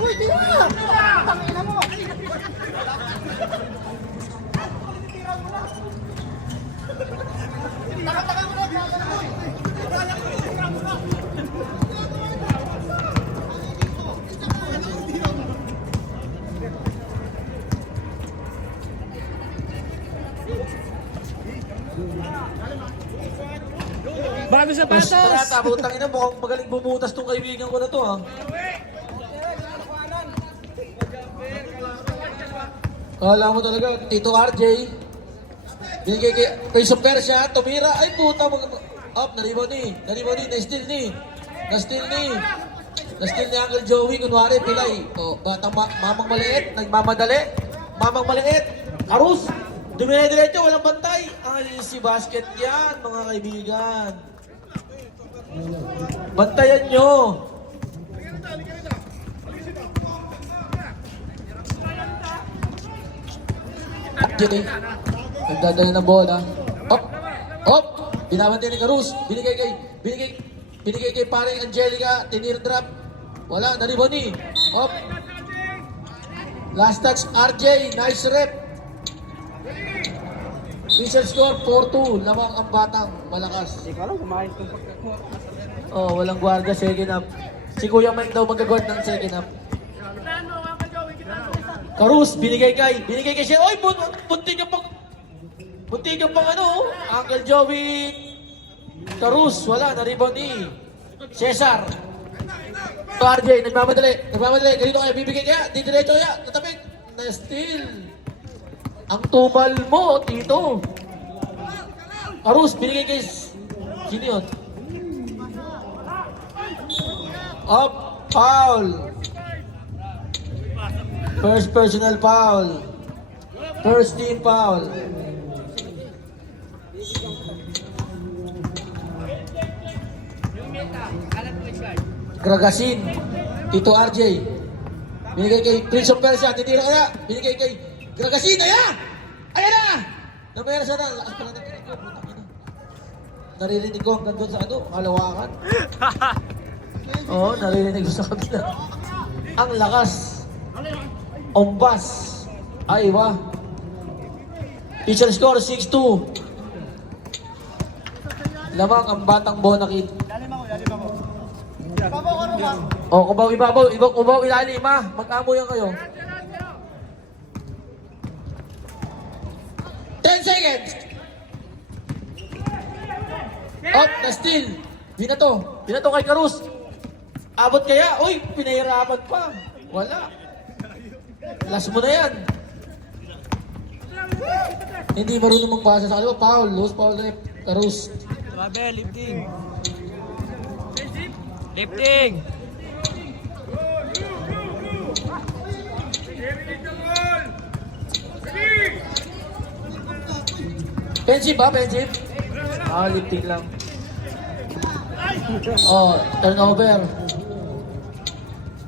Uy, di ba? Tangina mo. Taka-taka mo na. Bago sa patos! Tara, butang ina, mukhang magaling bumutas tong kaibigan ko na to, ha? Kala mo talaga, Tito RJ. Binigay kay Prince of Persia, tumira. Ay, puta, up, naribaw ni, na-steal ni. Na-steal ni Uncle Joey, kunwari, pilay. O, batang mamang maliit, nagmamadali. Mamang maliit, Arus, dumire-diretso, walang bantay. Ay, si basket yan, mga kaibigan. Bantayan nyo. Jay, nagdadala ng bola. Op! Binabantay ni Carus. Binigay kay paring Angelica. Tinir drop. Wala, nariboni. Op! Last touch, RJ. Nice rep. Official score, 4-2. Lamang ang batang malakas. Ikaw lang, kumain ko. Oh, walang gwardiya, second up. Si Kuya Mike daw mag-guard ng second up. Carus, binigay kay siya. Oy, bunti ka pang ano, Uncle Joey. Carus, wala, na-rebound ni Cesar. RJ, nagmamadali. Ganito kaya, bibigay kaya, di diretso kaya, tatapik. Na-steal. Ang tumal mo, Tito. Carus, binigay kay, sino yun? Up, foul. First personal foul. First team foul. Gragasin. Tito RJ. Binigay kay Prince of Persia. Titira kaya. Binigay kay Gragasin. Ayan! Ayan na! Namayara sana. Lakas pala ng tinig ko. Naririnig ko hanggang doon sa ano, kalawakan. Oo, naririnig ko sa kabila. Ang lakas. Ombas. Ay, wah. Teacher score, 6-2. Lamang ang batang Bonakid. O, kubaw, ilalim, ha. Mag-amo yan kayo. 10 seconds. Up, na-steal. Binato kay Carus. Abot kaya? Uy, pinahirapan pa. Wala. Last mo na yan. Hindi marunong magbasa sa kaliwa. Foul. Loose foul na Carus. Grabe, lifting. Lifting! Pensive ba? Pensive? Ah, lifting lang. Oh, turnover.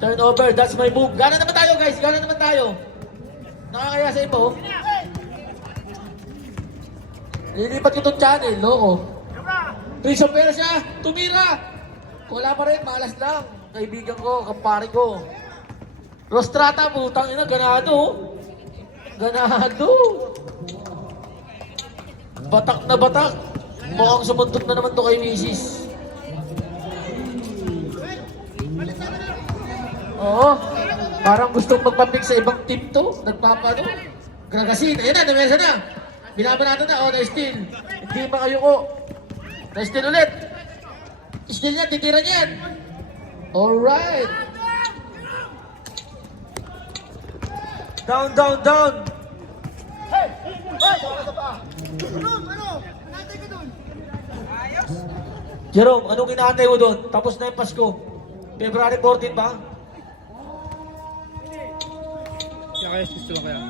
Turnover, that's my move. Gana naman tayo, guys. Gana naman tayo. Nakakaya sa iba, oh. Nilipat ko itong channel, loko. Prince of Persia, tumira. Wala pa rin, malas lang. Kaibigan ko, kampare ko. Rostrata, putang ina, ganado. Ganado. Batak na batak. Mukhang sumundot na naman to kay Mrs. Oo. Parang gustong magpapik sa ibang team to. Nagpapano. Gragasin. Ayan na, namesa na. Binabanatan na. Oh, na-steal. Hindi makayuko. Na-steal ulit. Steal niya, titira niyan. Alright. Down. Jerome, anong kinaantay mo doon? Tapos na yung Pasko. February 14 ba? Kaya gusto lang kaya.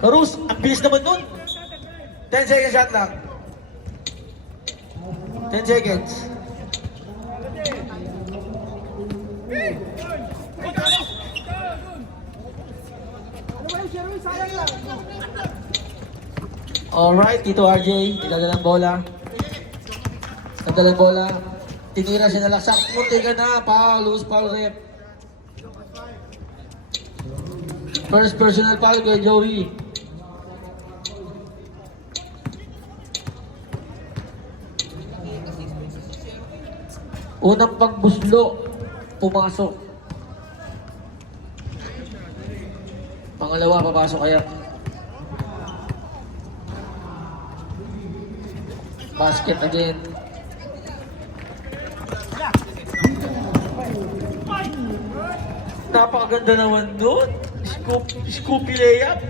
Carus, ang bilis naman nun. 10 seconds shot lang. 10 seconds. Alright, Tito RJ, idadala ng bola. Nagdalang bola. Tinira siya na laksak. Munti ka na. Foul. Loose foul rep. First personal foul kay Joey. Unang pagbuslo. Pumasok. Pangalawa, papasok kaya. Basket again. Napakaganda naman doon. Scoopy layup.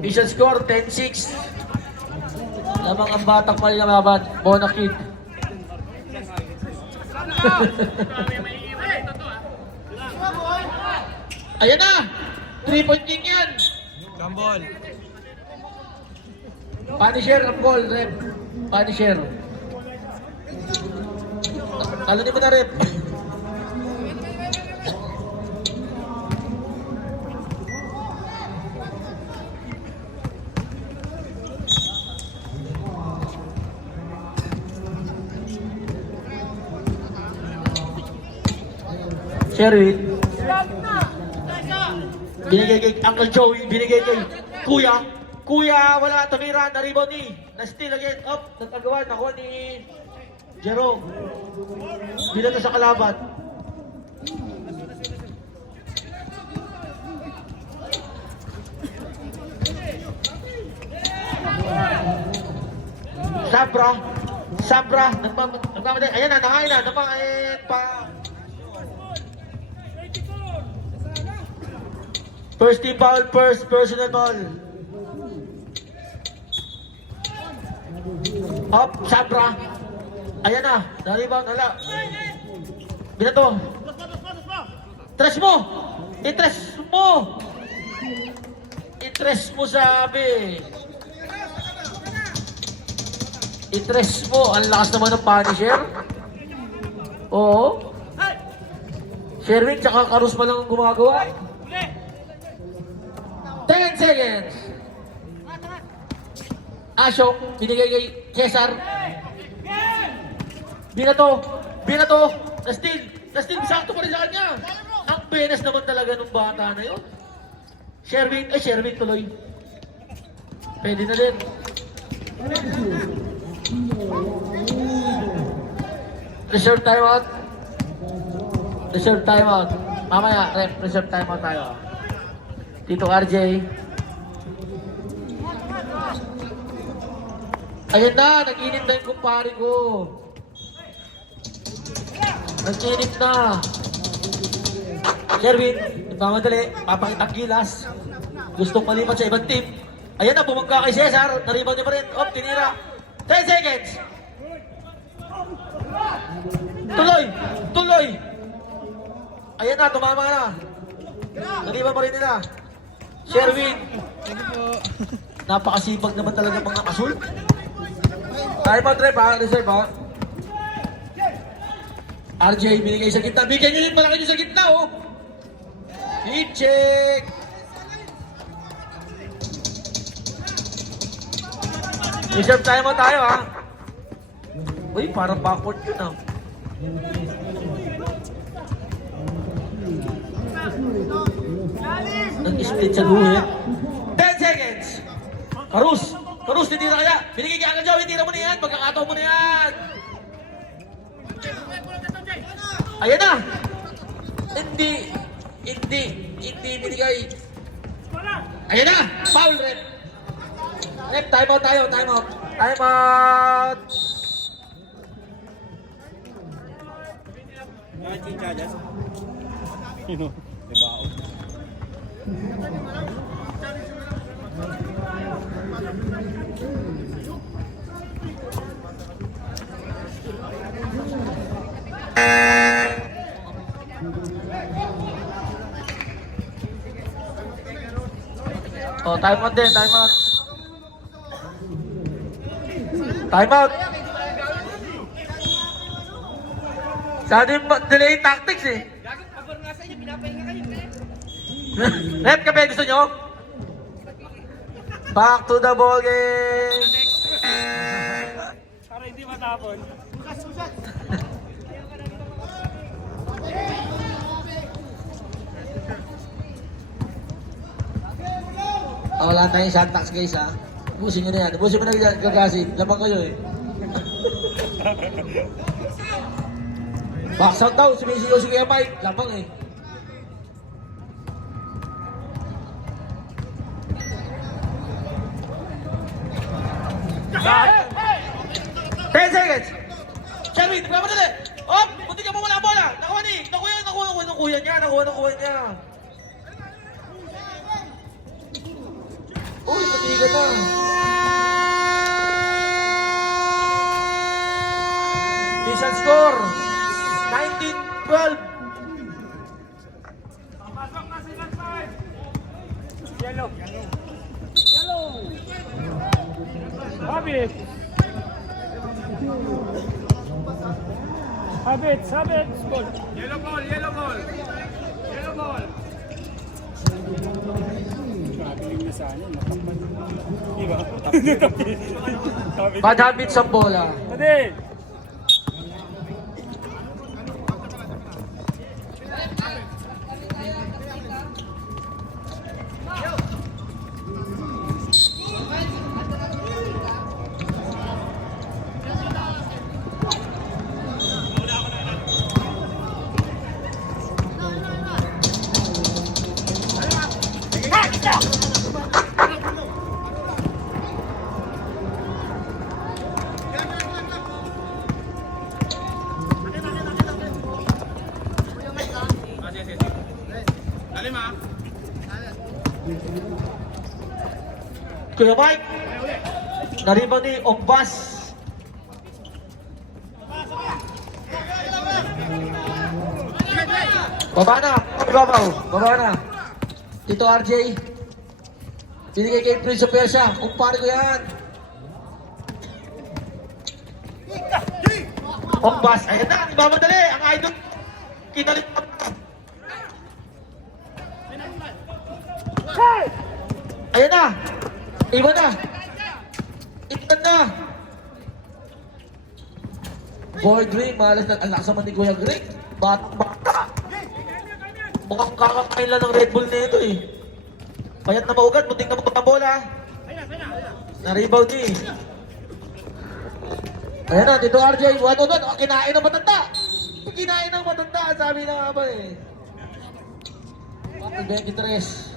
Isang score, 10-6. Lamang ang batang mali ng laban. Bonakid. Ayan na! 3-point king yan! Gambol. Punisher ang ball, rep. Punisher. Alanin mo na, rep. Sherwin. Binigay kay Uncle Joey, binigay kay Kuya. Kuya, wala, tumira, na-rebound ni. Na-steal again, up, natagawa, nakuha ni Jerome. Binato sa kalaban. Sabra, nagmamatay, ayan na, nakain na, First team foul, first personal foul. Up, Sabra. Ayan na, na-rebound, hala. Binato. Tres mo! I-tres mo, sabi. I-tres mo. Ang lakas naman ng Punisher. Oo. Sherwin, tsaka Karus pa lang ang gumagawa. 10 seconds. Ashok, binigay kay Cesar. Binato. Na-steal, sakto pa rin sa kanya. Ang benes naman talaga ng bata na yun. Sherwin tuloy. Pwede na din. Reserve timeout. Mamaya, reserve timeout tayo. Tito RJ. Ayan na, nag-init na yung kumpare ko. Nag-init na. Sherwin, nagmamadali, papakitang gilas. Gustong malipat sa ibang team. Ayan na, bumangga kay Cesar. Naribaw niya pa rin. Tinira. 10 seconds. Tuloy. Ayan na, tumama na. Naribaw pa rin nila. Sherwin. Napakasipag naman talaga mga kasul. Time out, rep, ha? Reserve, ha? RJ, binigay sa gitna. Bigyan nyo din malaki nyo sa gitna, oh. I-check. Reserve time out tayo, ha? Uy, parang backward yun, ha? Nag-split sa guhit. 10 seconds. Karus, titira kaya. Binigay kay Uncle Joey, tira mo na yan. Magkakataw mo na yan. Ayan na. Hindi binigay. Ayan na. Foul, rep. Rep, timeout tayo, timeout. Oh, timeout din, timeout. Timeout. Sabi delay tactics eh. Rep ka ba gusto nyo? Back to the ball game. matapon. Wala tayong shot tax guys ha. Ubusin nyo na yan. Ubusin mo na gagasin. Lamang kayo eh. Box out daw. Sumisigaw si Kuya Mike. Lamang eh. Hey! 10 seconds! Shelby, nagpapadali! Oh! Munti ka mo wala ang bola! Nakuha ni! Nakuha niya! Uy, patigan na! Decent score! 19-12! Yellow. Habit. Ball. Yellow ball. Bad habits sa bola. Ade. Kuya Mike, nariba ni Ombas. Baba na. Tito RJ, binigay kay Prince of Persia. Kumpare ko yan. Ombas, ayun na, ibamadali. Ang idol, kinalit pa. Ayan na. Iba na. Itan na. Boy Dre, malas na. Ang lakas naman ni Kuya Greg. Bata. Mukhang kakakain lang ng Red Bull na ito eh. Payat na maugat. Munting na magpabola. Na-rebound eh. Ayan na. Dito RJ. 1-1. Kinain ng matanda. Kinain ng matanda. Sabi na nga ba eh. 23.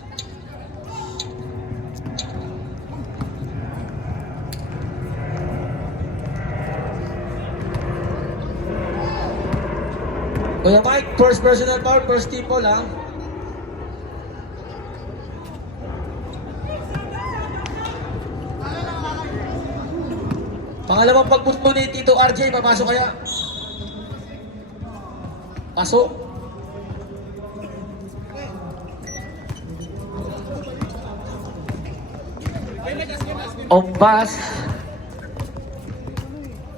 Kuya Mike, first personal foul, first team foul ha. Pangalawang pagpunto ni Tito RJ, papasok kaya? Pasok. Ombas.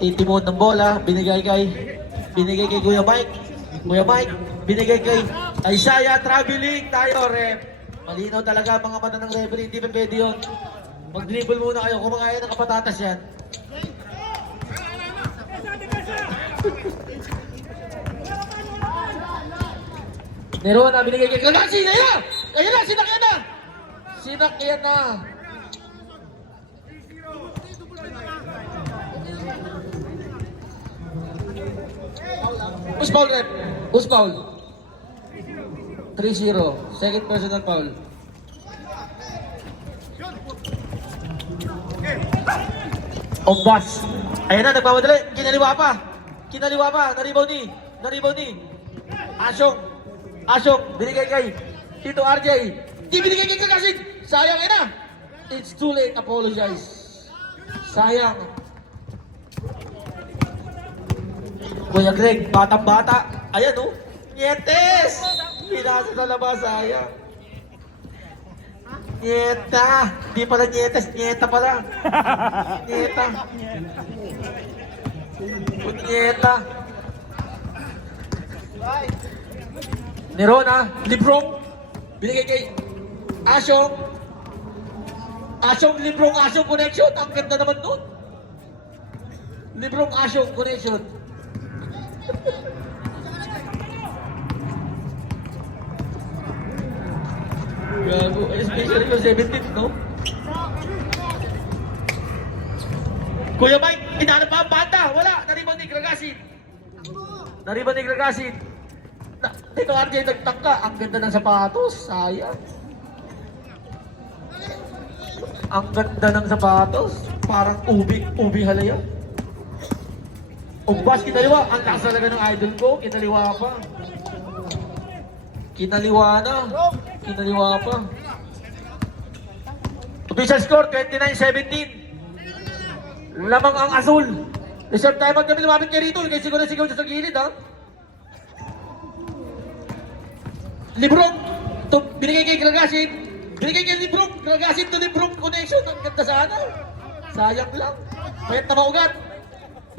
Titimon ng bola, binigay kay Kuya Mike. Binigay kay Isaiah, traveling tayo, ref. Malinaw talaga mga mata ng referee, hindi pa pwede yun. Mag-dribble muna kayo, kumakain ng kapatatas yan. Meron na, binigay kay Kalasi, ayun na, sinakyan na. Who's foul, ref? Who's foul? 3-0. Second personal foul. Ombas. Ayan na, nagmamadali. Kinaliwa pa. Naribaw ni. Asyong. Binigay kay Tito RJ. Di binigay kay Kakasin. Sayang na. It's too late. Apologize. Sayang. Kuya Greg, batang-bata. Ayan oh. Nietes! Pinasa sa labas, sayang. Nieta. Di pala nietes, nieta pala. Nieta. Nerona, Librong. Binigay kay Asyong. Librong, Asyong connection. Ang ganda naman nun. Librong Asyong connection. Gago, especially yung 17th, no? Kuya Mike, hinahanap pa ang banda. Wala, nariban ni Gragasin. Nariban ni Gragasin. Dito RJ nagtangka, ang ganda ng sapatos, sayang. Ang ganda ng sapatos, parang ubi halaya. Umbas, kinaliwa, ang lakas talaga ng idol ko, kinaliwa pa. Kinaliwa na, kinaliwa pa. Official score, 29-17. Lamang ang Azul. Reserve time at kami lumapit kay Rito, kaya siguro sigaw siya sa gilid, ha? Librong, binigay kay Gragasin. Binigay kay Librong, Gragasin to Librong connection. Ang ganda sana. Sayang lang. Payat na maugat.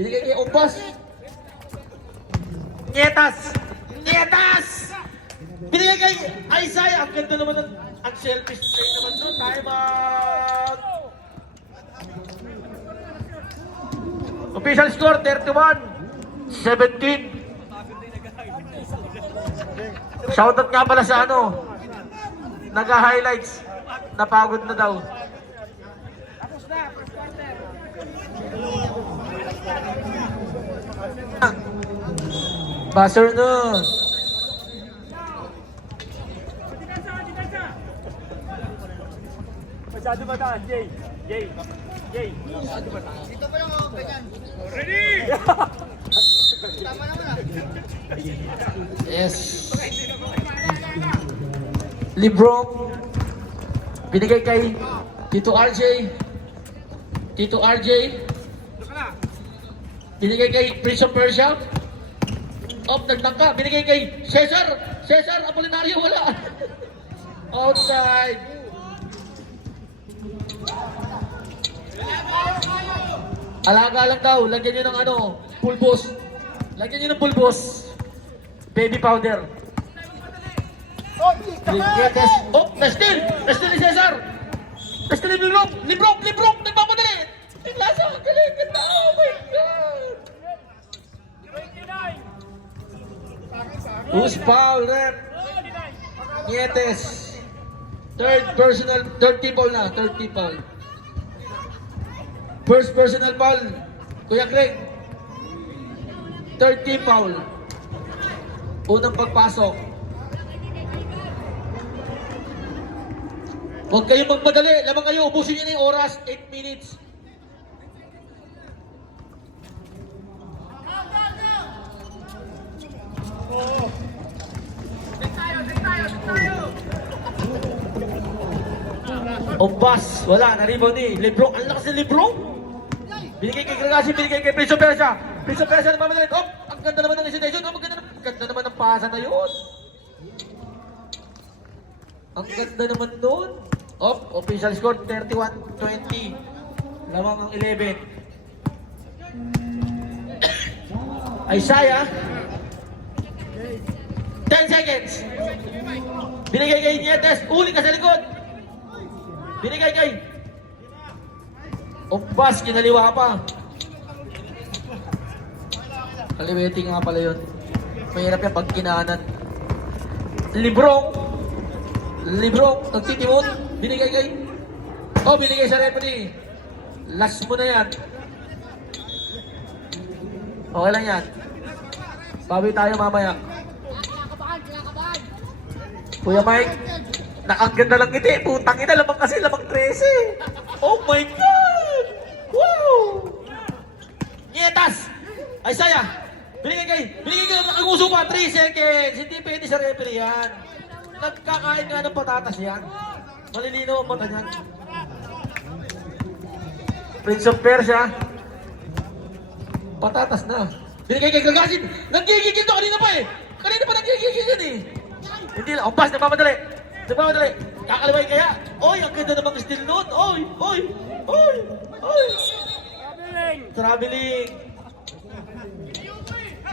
Binigay kay Ombas. Nietas! Nietas! Binigay kay Isaiah. Ang ganda naman ng selfish play naman doon. Time out! Official score, 31-17. Shoutout nga pala sa nag-highlights. Napagod na daw. Buzzer na. Masyado mataas, Jay. Dito pa lang ako, ganyan. Ready! Tama naman ah. Yes. Librong. Binigay kay Tito RJ. Tito RJ. Binigay kay Prince of Persia. Nagtangka. Binigay kay Cesar. Cesar Apolinario, wala. Outside. Alaga lang daw. Lagyan nyo ng pulbos. Lagyan nyo ng pulbos. Baby powder. Yes. Na-steal! Na-steal ni Cesar! Na-steal ni Librong! Librong! Nagpapadali! Lasa! Galing! Ganda! Oh my God! 29! Who's foul, rep? Nietes. Third people na. Third people. First personal foul. Kuya Craig. Third team foul. Unang pagpasok. Huwag kayong magmadali. Lamang kayo. Ubusin nyo na yung oras. 8 minutes. Ombas. Wala. Na-rebound ni Librong. Ang lakas ni Librong. Binigay kay Gragasin. Binigay kay Prince of Persia. Prince of Persia na pamadalit. Ang ganda naman ng hesitation. Ang ganda naman ng pasa na yun. Ang ganda naman doon. Official score 31-20. Lamang ang 11. Isaiah. 10 seconds. Binigay kay Nietes. Uli ka sa likod. Binigay kay Ombas. Kinaliwa pa. Kaliwete nga pala yun. Mahirap yan pag kinanan. Librong. Nagtitimon. Binigay kay binigay sa referee. Last mo na yan. Okay lang yan. Bawi tayo mamaya. Kuya Mike, nakaganda lang ngiti. Putang ina, lamang 13. Oh my God! Wow! Nietas! Isaiah! Binigay kay nakaguso pa, 3 seconds. Hindi pwede sa referee yan. Nagkakain nga ng patatas yan. Malilinaw ang mata niyan. Prince of Persia. Patatas na. Binigay kay Gragasin. Nagigigil to kanina pa eh. Kanina pa nagigigil yan eh. Hindi lang. Ombas, nagmamadali. Kakalaway kaya. Oy, ang ganda namang steal nun. Oy. Traveling.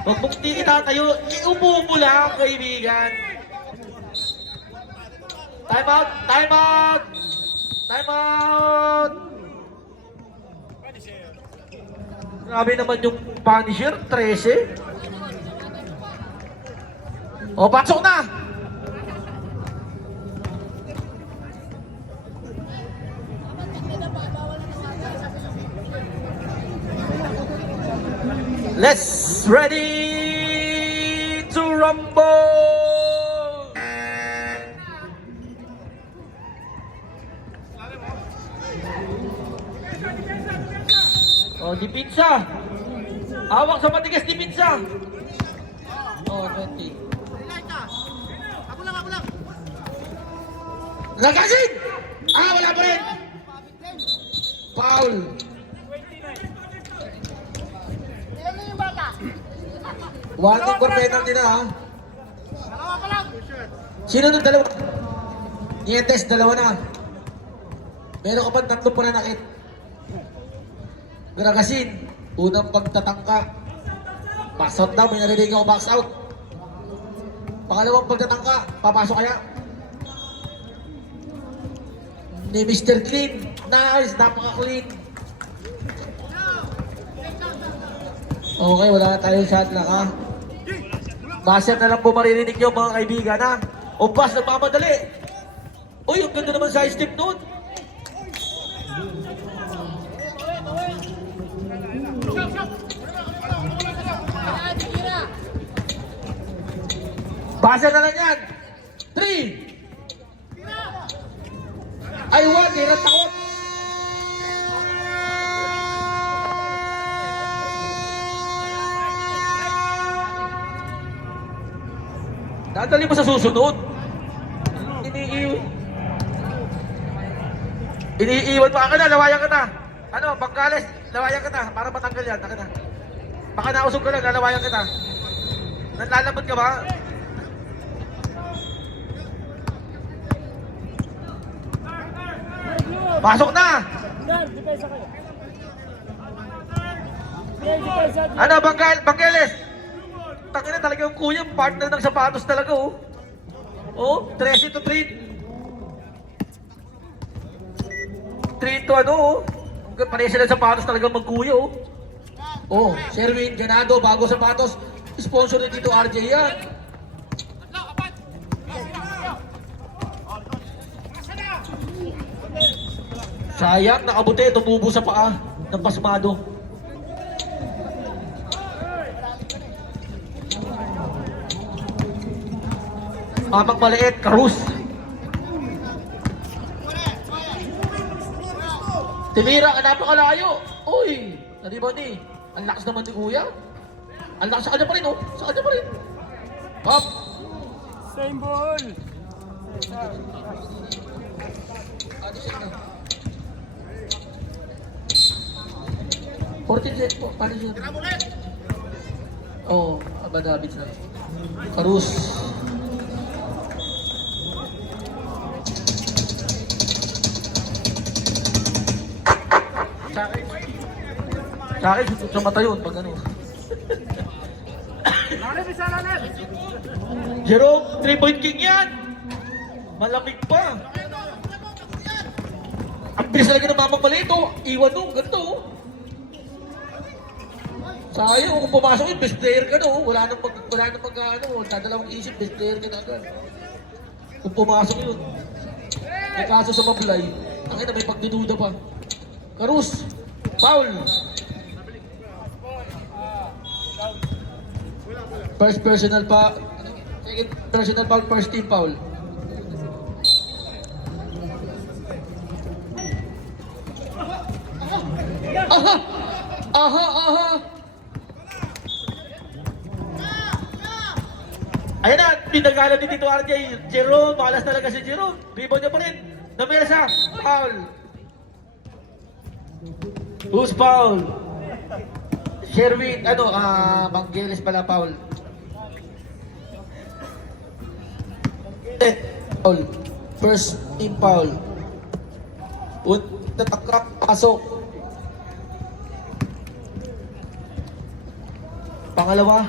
Huwag mong itatayo. Iupo mo lang, kaibigan. Time out! Grabe naman yung Punisher, 13. O, pasok na! Let's ready to rumble! Oh, dipinsa. Awak sa matigas dipinsa. Oh, 20. Ako lang. Lagasin! Ah, wala pa rin. Foul. Ilan na yung bata? Warning for penalty na ha. Dalawa pa lang. Sino nung dalawa? Nietes, dalawa na. Meron ka pa tatlong pananakit. Gragasin, unang pagtatangka. Box out daw, may narinig ako box out. Pangalawang pagtatangka, papasok kaya. Ni Mr. Clean. Nice, napaka-clean. Okay, wala na tayong shot lock ha. Basher na lang po maririnig nyo mga kaibigan ha. O pass, nagmamadali. Uy, ang ganda naman sa step nun. Basher na lang yan. 3. Ay, 1. Hirap takot. Dadali mo sa susunod. Iniiwan mo. Akin na, lawayan ka na. Ano, Bangkales, lawayan ka na. Para matanggal yan. Akin na. Baka nausog ka lang, lalawayan ka na. Nanlalambot ka ba? Pasok na! Ano, Bangkeles? Tangina talaga yung kuya, partner ng sapatos talaga, oh. Oh, 13 to 3. 3 to ano, oh. Pareha sila ng sapatos talaga magkuya, oh. Oh, Sherwin, Ganado, bago sapatos. Sponsor ni Tito RJ yan. Sayang, nakabuti, tumubo sa paa ng pasmado. Mamang maliit, Karus. Timira, napakalayo. Uy, nadi ba ni? Ang lakas naman ni Kuya. Ang lakas sa kanya pa rin, oh. Sa kanya pa rin. Hop. Same ball. Ano siya na? 14 set po. Paano siya? Oo, Abadabits na. Karus. Sa akin, sa mata yun, pag ano. Jerome, 3-point king yan! Malamig pa! Ang bilis talaga ng mamang maliit, oh. Iwan, oh. Ganito, oh. Sayang, kung pumasok yun, best player ka, no. Wala nang ano, dadalawang isip, best player ka na agad. Kung pumasok yun. May kaso sa mablay. Ang ina, may pagdududa pa. Karus, foul. First personal pa, second personal foul, first team foul. Aha! Aha! Ayan na, pinagalan ni Tito RJ. Jerome, malas talaga si Jerome. Rebound niya pa rin. Namesa, foul. Who's foul? Sherwin, Bangkeles pala foul. Foul. First team foul. Tatakrak, pasok. Pangalawa.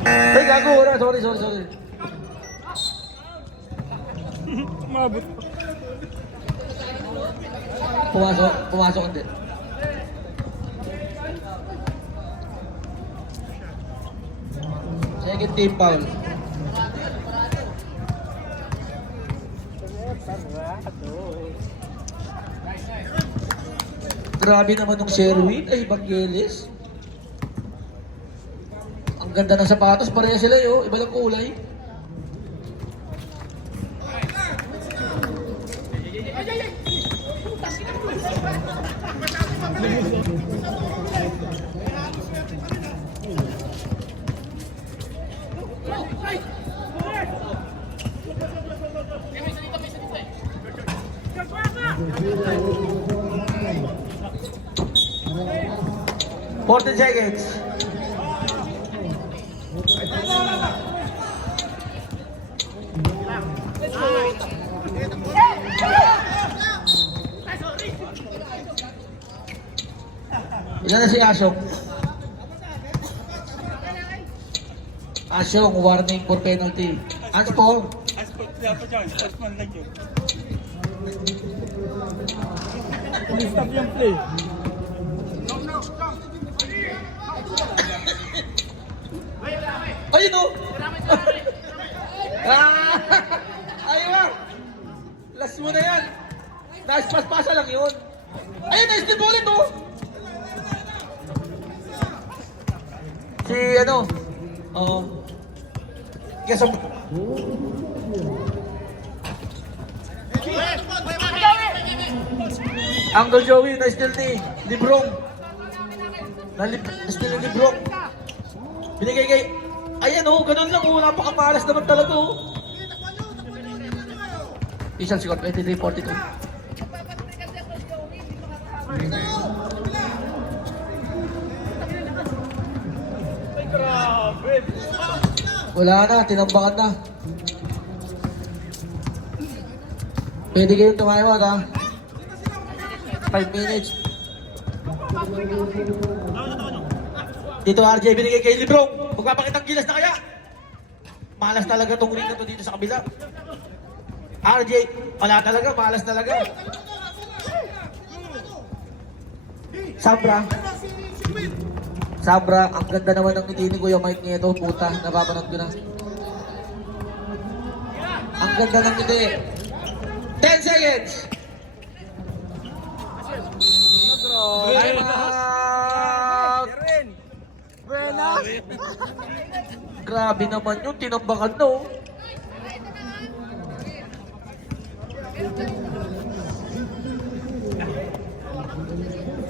Ay, gago, wala. Sorry. Mabot. Pumasok hindi. Second team foul. Grabe naman ng Sherwin. Ay, Evangelis. Ang ganda ng sapatos. Pareha sila yun. Iba lang kulay. Fourteen seconds. Ilan na si Asyong? Asyong, warning for penalty. Hands for. Stop yung play. Ayun o! Ayun na! Last mo na yan! Nice pass-pasa lang yun! Ayun, nice din ulit o! Si ano? Guess ang... Uncle Joey, nice steal ni Librong. Na-steal ni Librong. Binigay kay... Ayan o, ganun lang o. Napakamalas naman talaga o. Isang score, 23-42. Wala na, tinambakan na. Pwede kayong tumayawag ha. 5 minutes. Dito RJ, binigay kay Librong. Magpapakitang gilas na kaya. Malas talaga tong ring na to dito sa kabila. RJ, wala talaga, malas talaga. Sabra, ang ganda naman ng ngiti ni Kuya Mike nito, puta, napapanood ko na. Ang ganda ng ngiti. 10 seconds! Time out! Grabe naman yun, tinambakan no.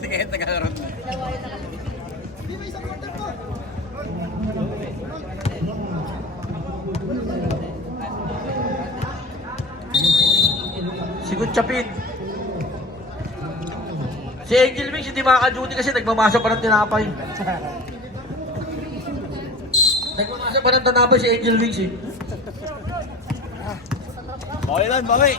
Sige, tagalaro. Sigut Chapin. Si Angel Wings hindi makaka-duty kasi nagmamasa pa ng tinapay. Nagmamasa pa ng tinapay si Angel Wings eh. Bawi lang, bawi.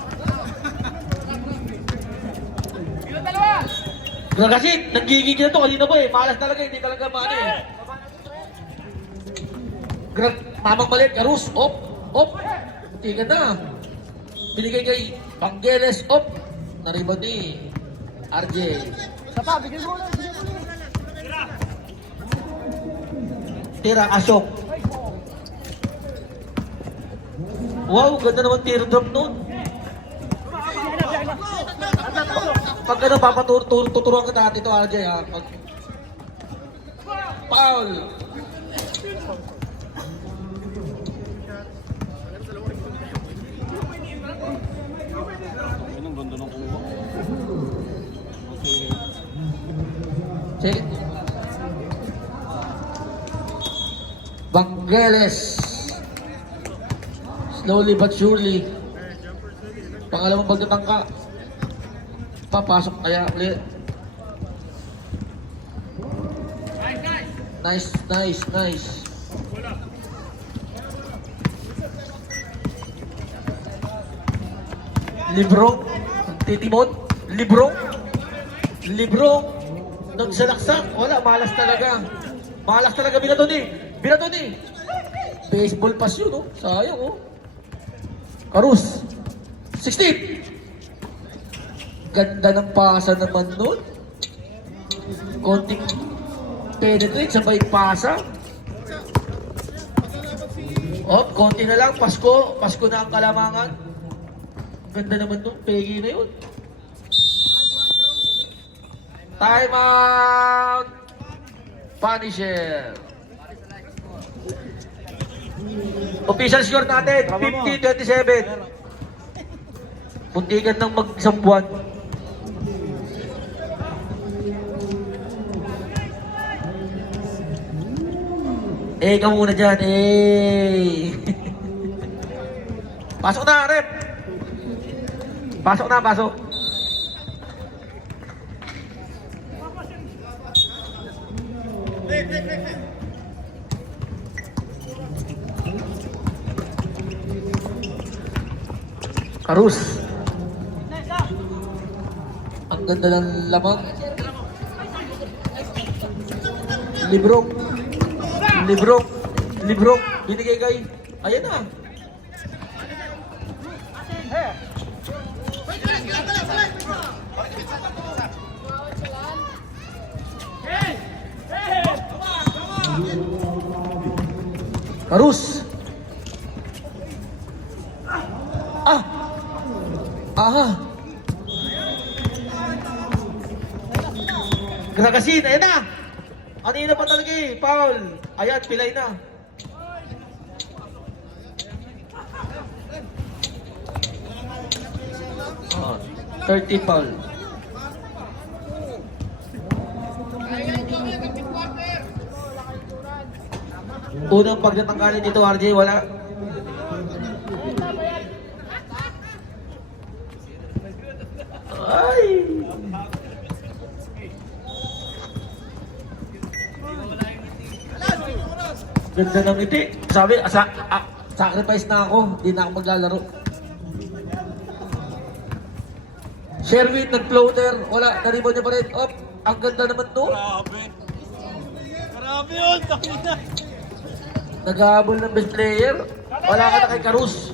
Kasi nagigigil na to kanina ba eh. Malas talaga, hindi talaga maano eh. Mamang malit, Karus, op. Tingnan na. Binigay kay Vangelis, op. Nariban ni RJ. Sapa, bigyan mo lang. Tira, Asyok. Wow, ganda naman teardrop nun. Pag ano, papatuturuan ka dati ito, RJ ha. Foul. Anong ganda ng kuha? Sige. Vangelis. Slowly but surely. Pangalawang pagtatangka. Papasok kaya ulit. Nice. Librong. Titimon. Librong. Nagsalaksak. Wala, malas talaga. Binato ni. Baseball pass yun, oh. Sayang, oh. Karus. 16. Ganda ng pasa naman nun. Konting penetrate, sabay pasa. Oh, konti na lang. Pasko. Pasko na ang kalamangan. Ganda naman nung pegi na yun. Time out! Punisher. Official score natin, 50-27. Puntikan ng mag-isang buwan. Ikaw muna dyan, Pasok na, rep! Pasok na, pasok. Karus. Ang ganda ng lamang. Librong. Librong. Librong. Binigay kay. Ayan na. Karus. Ah. Aha. Gragasin, ayan na. Kanina pa talaga eh, foul. Ayan, pilay na. Oh, 30 foul. Unang pagtatanggalin dito, RJ, wala. Ay! Ganda ng ngiti. Sabi, sacrifice na ako. Hindi na ako maglalaro. Sherwin, nag-floater. Wala, naribon niya pa rin. Op, ang ganda naman to. Grabe. Grabe yun. Takina. Naghahabol ng best player. Wala ka na kay Karus.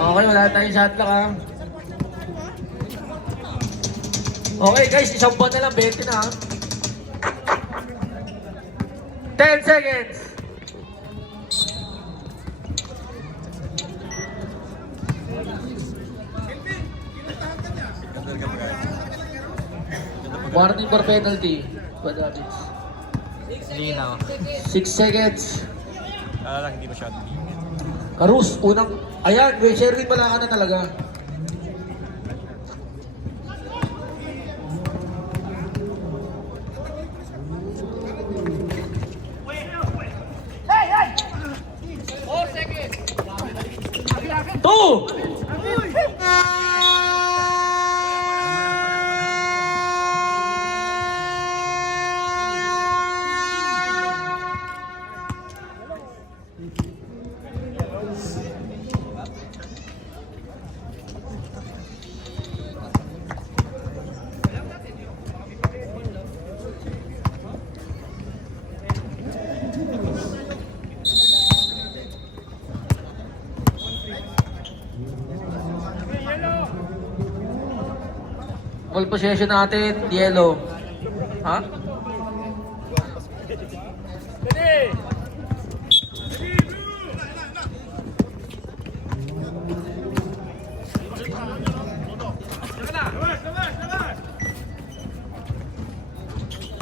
Okay, wala tayong shot clock ha. Okay guys, isang buwan na lang, 20 na ha. 10 seconds. Warning for penalty. Bad habits. Linaw. 6 seconds. Lang, hindi masyado. Karus, unang... Ayan, may Sherwin pala ka na talaga. Two! Ball possession natin, yellow. Ha?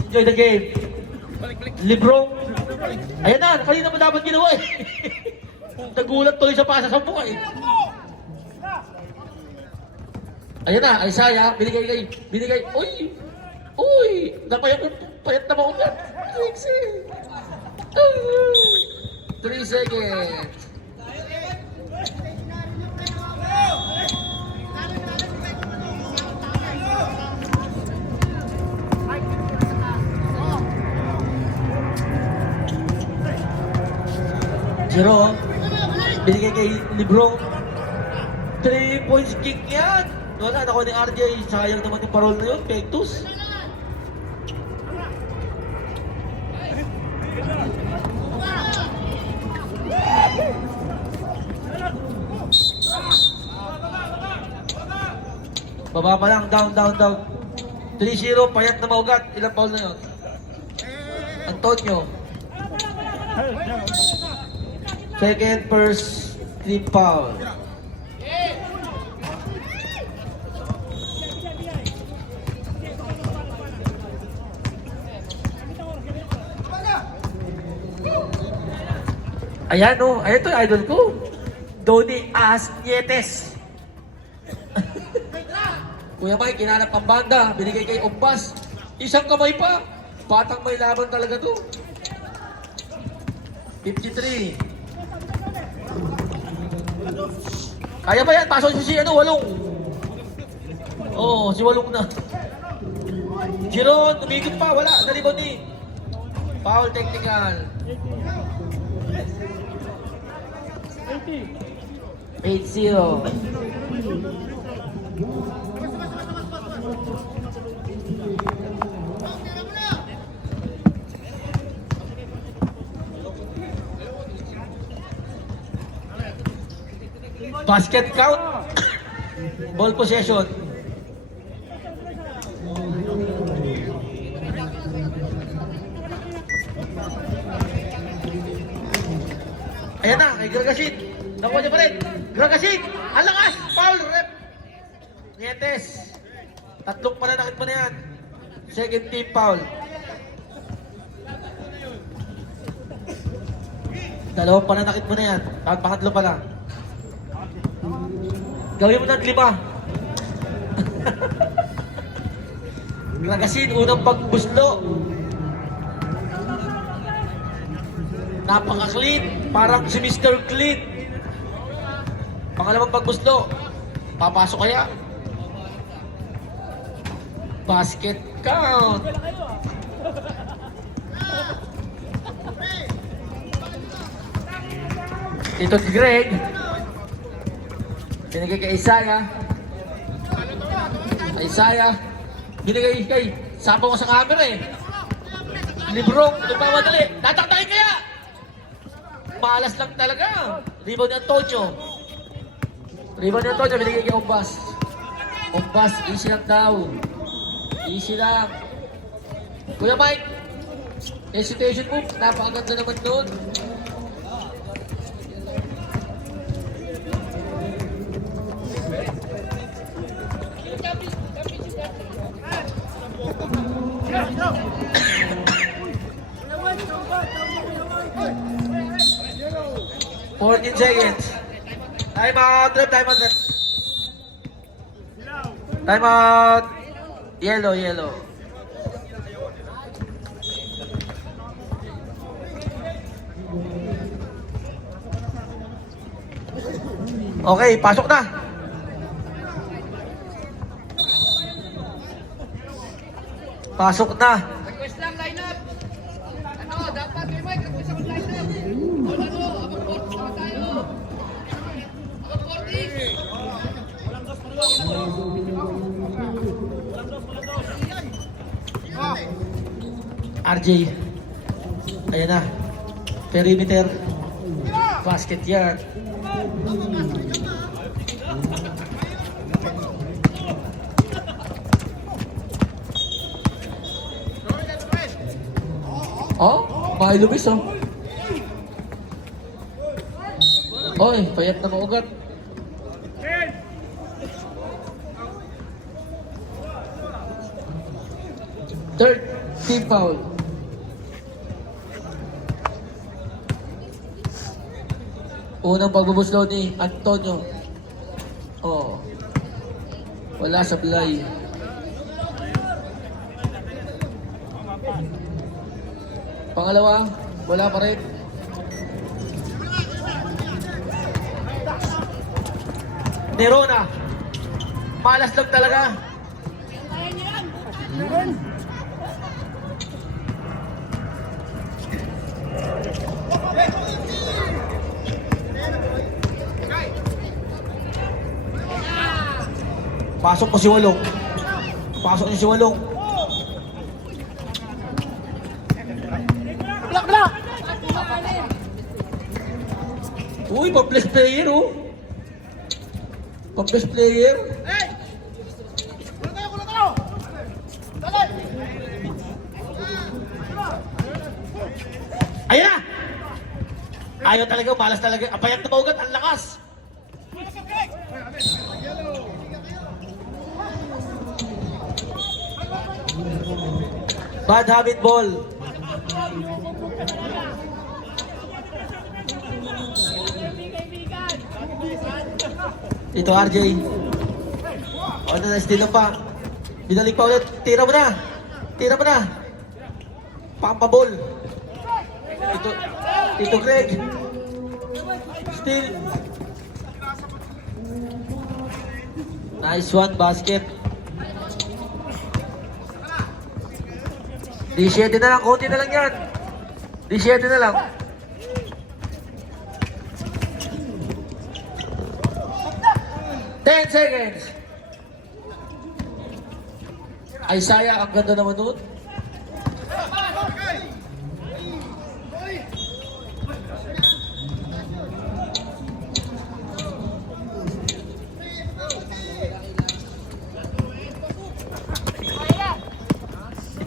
Enjoy the game. Librong. Ayan na, kanina pa dapat ginawa eh. Nagulat tuloy sa pasa sa buka eh. Ayan na, Isaiah, binigay, uy, payat na ba ko yan? 3 seconds. Jero, binigay kay Librong. 3 points kick yan. Wala, nakuha ni RJ. Sayang naman yung parol na yun. Pektus. Baba pa lang. Down. 3-0, payat na maugat. Ilang foul na yun? Antonio. Second, first, 3 foul. Ayan o, ayan to, idol ko. Donnie Asnietes. Kuya Mike, kinanap ang banda, binigay kay Ombas. Isang kamay pa. Batang may laban talaga to. 53. Kaya ba yan? Pasok si Walong. Oo, si Walong na. Giron, umikot pa, wala. Nalibon ni. Foul technical. 8-0. Basket count. Ball possession. Ayan na, kay Gragasin. Nakuha niya pa rin. Gragasin! Ang lakas! Foul! Rep! Nietes. Tatlong pananakit mo na yan. Second team foul. Dalawang pananakit mo na yan. Pangatlo pa lang. Gawin mo ng 5. Gragasin, unang pagbuslo. Napaka-clean. Parang si Mr. Clean. Pangalawang pagbuslo. Papasok kaya? Basket count. Ito si Greg. Binigay kay Isaiah. Binigay kay sabaw ko sa camera eh. Librong, nagmamadali. Tataktakin kaya! Malas lang talaga. Rebound ni Antonio. Binigay kay Ombas. Ombas, easy lang daw. Easy lang. Kuya Mike, hesitation mo, napakaganda naman doon. Fourteen seconds. Time out, rep. Time out. Yellow. Okay, pasok na. Request lang lineup. Dapat kay Mike, request ang lineup. Abang 40 sama tayo. Abang 40. RJ. Ayan na. Perimeter. Basket yan. Oh, may lumis oh. Oy, payat na maugat. Third team foul. Unang pagbubuslo ni Antonio. Oh. Wala sa blay. Pangalawa, wala pa rin. Nerona. Malas lang talaga. Pasok ko si Walong. Pasok niya si Walong. Block! Uy, pa-best player oh. Pa-best player. Ayan na! Ayaw talaga, malas talaga. Apayat na maugat, ang lakas. Bad habit ball. Ito RJ. O na, estilo pa. Binalik pa ulit. Tira mo na. Tira mo na. Pampabol. Ito Greg. Still. Nice one, basket. 17 na lang, konti na lang yan. 17 na lang. Ten seconds. Isaiah, ang ganda naman nun.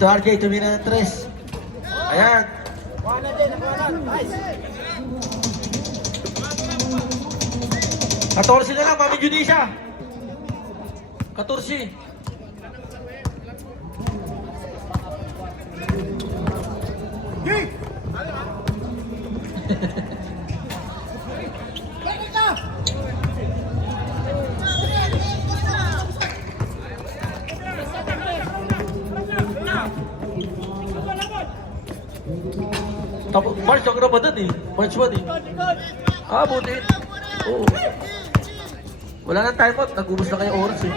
Ito RJ, tumina ng 3. Ayan. 14 na lang, Mami Judicia. 14. Tapos, March, ang Ramadan eh. March 1 eh. Ah, buti. Oo. Wala nang time out. Nag-ubos na kayo oras eh.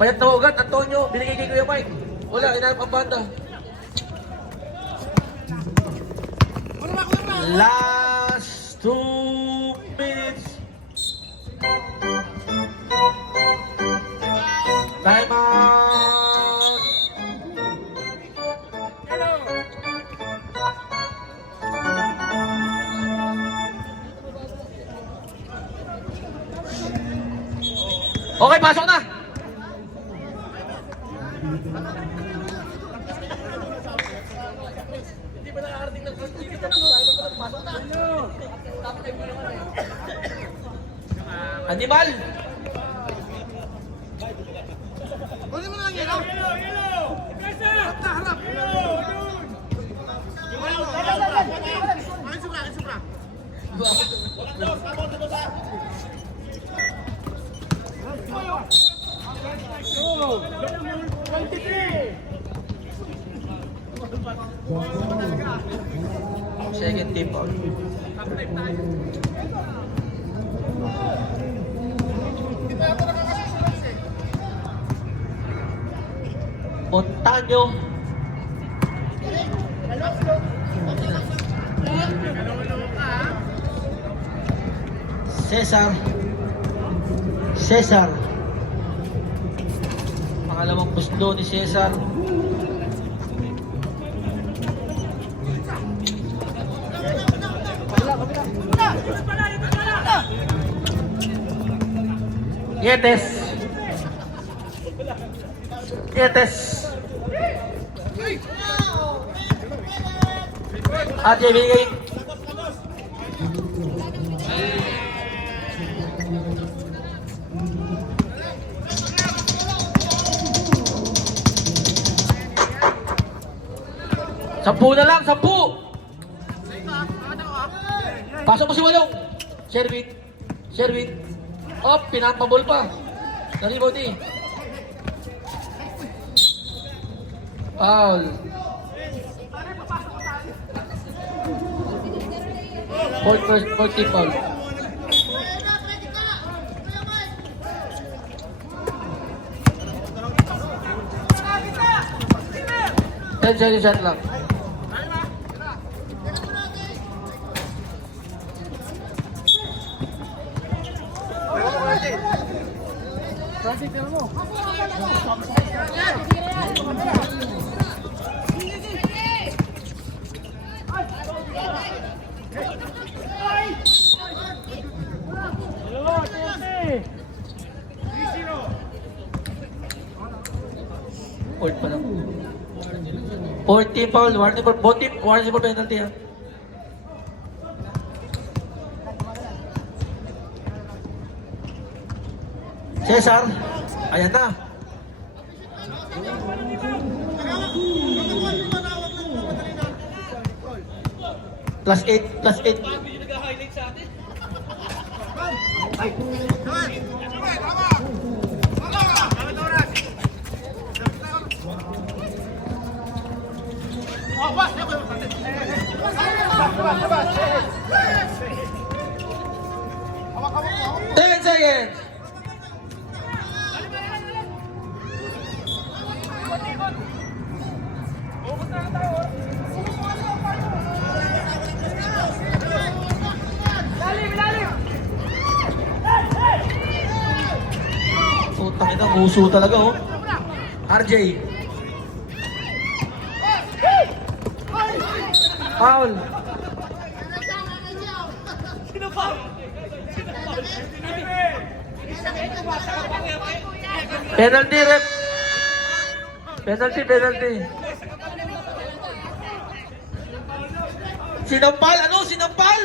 Payat na ugat, Antonio. Binigay kay Kuya Mike. Wala, inanap ang banda. Last 2 minutes. Time out. Okay, pasok na! Hindi ba nakakarating ng first ticket? Pasok na! Animal! Kunin mo na lang yelo. Harap na, harap. Ay, sobra. Second team out. Montaño. Cesar. Pangalawang pusto ni Cesar. Yetes. RJ binigay. Sampu na lang, 10. Pasok mo si Walong. Sherwin. Oh, pinampabol pa. Naribaw di. Foul. Fourth team foul. Ten seconds shot lang. Hold pa lang. 14 foul, warning for penalty ha. Cesar, ayan na. +8. Ten seconds. Putang ina, muso talaga oh. RJ. Foul. Penalty, ref. Penalty. Sinampal? Ano? Sinampal?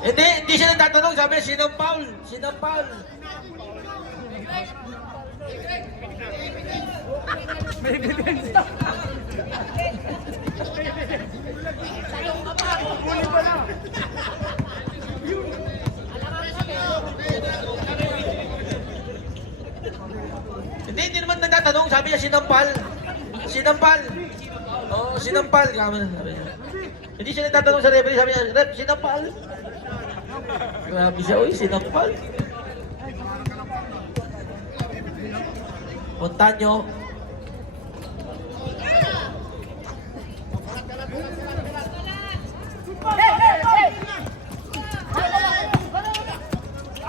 Hindi siya nagtatanong. Sabi niya, sinampal. May ebidensya. Hindi naman nagtatanong. Sabi niya, sinampal. Oo, sinampal. Sabi niya. Hindi siya nagtatanong sa referee. Sabi niya, ref, sinampal. Grabe siya, uy, sinampal. Montaño.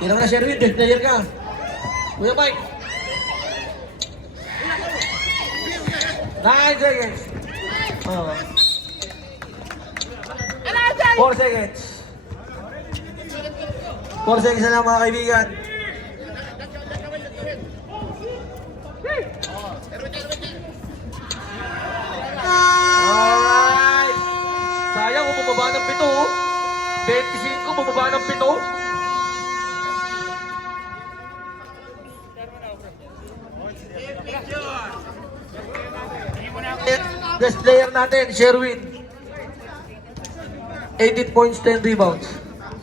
Tira mo na, Sherwin. Best player ka. Kuya Mike. 9 seconds. Oh. 4 seconds. 4 seconds na lang mga kaibigan. Alright. Sayang kung bumaba ng 7 oh. 25 bumaba ng 7. Best player natin, Sherwin. 18 points, 10 rebounds.